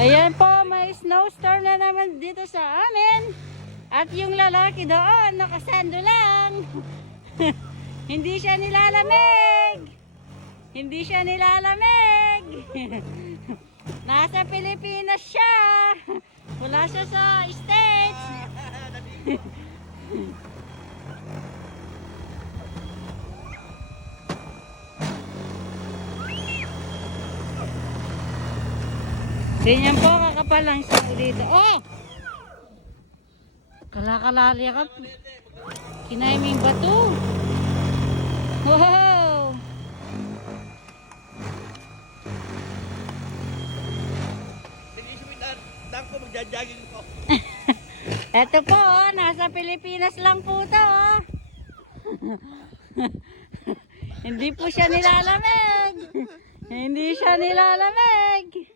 Ayan po, may snowstorm na naman dito sa amin. At yung lalaki doon, nakasando lang. Hindi siya nilalamig. Hindi siya nilalamig. Nasa Pilipinas siya. Wala siya sa States. Ganyan po, kakapal lang siya dito. Oh! Kalakalali ka. Kinaiming bato. Wow! Ko magja-jogging ko. Eto po, oh, nasa Pilipinas lang po to. Oh. Hindi po siya nilalamig. Hindi siya nilalamig.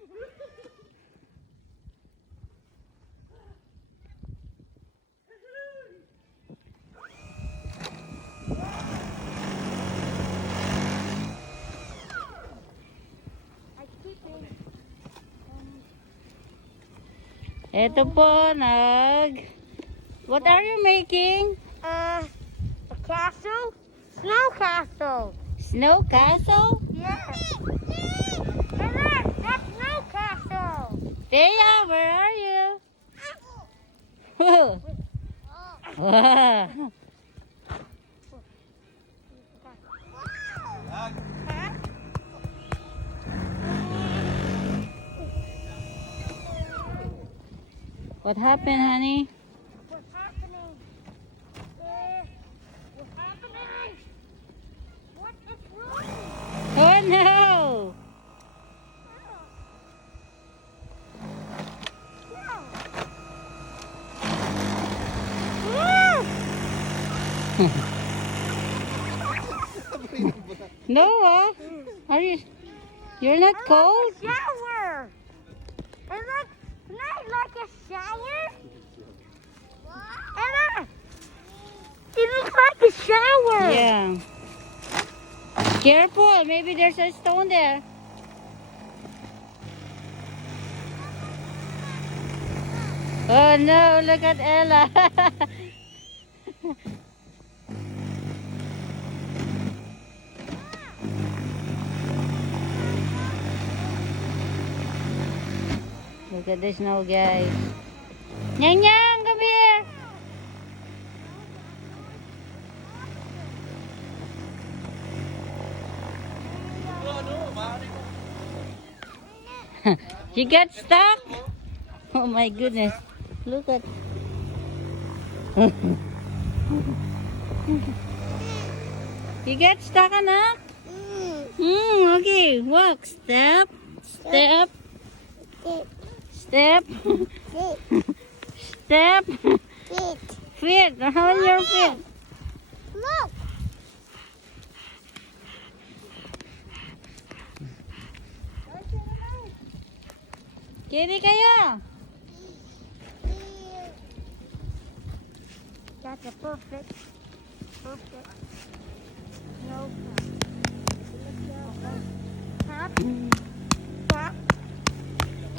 Eto po, What are you making? A castle? Snow castle. Snow castle? Yes. Look, that's snow castle. Thea, where are you? Wow. What happened, honey? What's happening? What's happening? What is wrong? Oh no! Noah, you're not cold? Shower. Not like a shower. Emma, it looks like a shower. Yeah. Careful, maybe there's a stone there. Oh no, look at Ella. Look at the snow, guys. Nyang Nyang, come here. You got stuck? Oh my goodness. Look at. You get stuck, anak? Okay. Walk. Step. Step. Step. Step. Feet. How are your feet? Look. Kiri kayo. That's a perfect snow pop, pop, pop,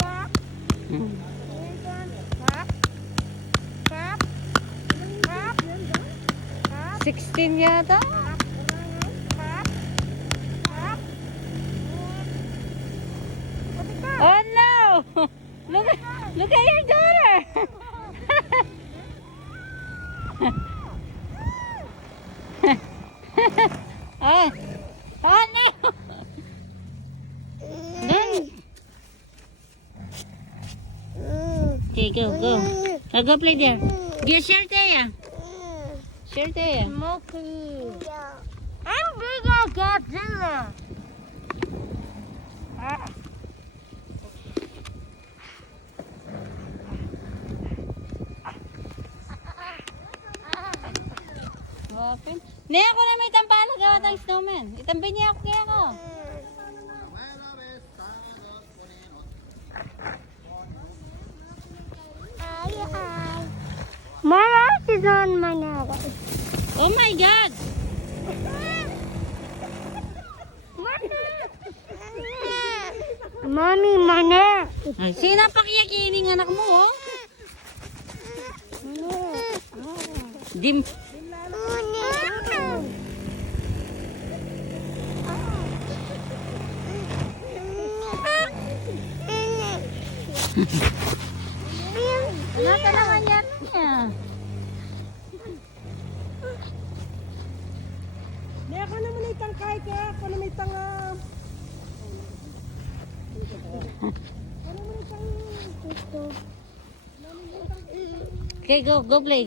pop, pop, pop, pop, 16 yata. pop, pop. What is that? Oh no! Look at your daughter. Oh, oh no! Okay, go. Go play there. Get share Taya. Share Taya. Smoky. I'm bigger Godzilla. Wapin. Ne, ako na may tampala gawa tayong snowman. Itambay niya ako kaya ako. My eyes is on my nose. Oh my God! Mommy, my neck. Ay, sinapakiyakining anak mo, oh. Dim. Nasa naman yan niya. May ako naman ay tangkay kaya ako naman ay tanga. Okay, go play.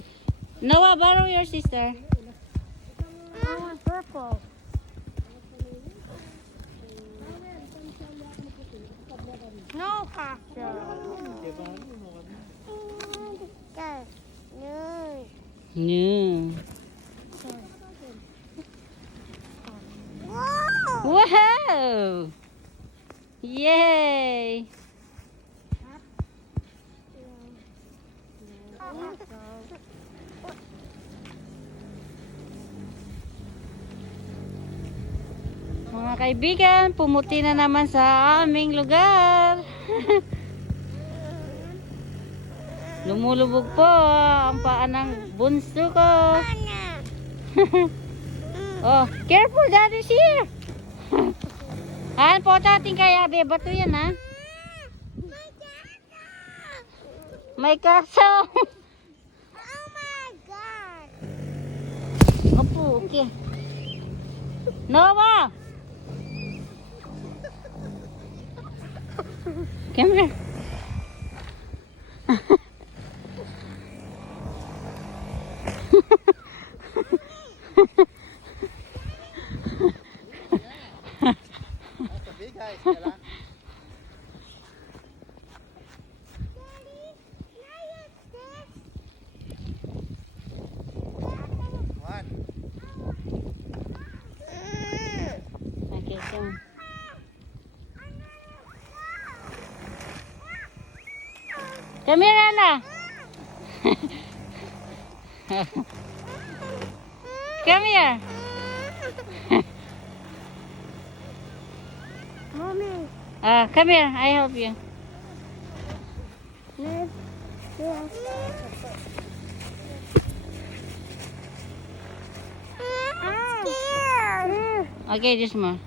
Noah, borrow your sister. I want purple. No, Pastor. No. Wow! Yay! Mga kaibigan, pumuti na naman sa aming lugar. Lumulubog po ang paa ng bunso ko. Oh, careful, Daddy's here. Han po tating kaya be, bato yan ha. May kaso. Oh my God. Opo, okay. Noah! Come here. Okay, come. Come here, Anna. Come here. Mommy. Come here. I help you. Yes. Yes. I'm scared. Okay, just more.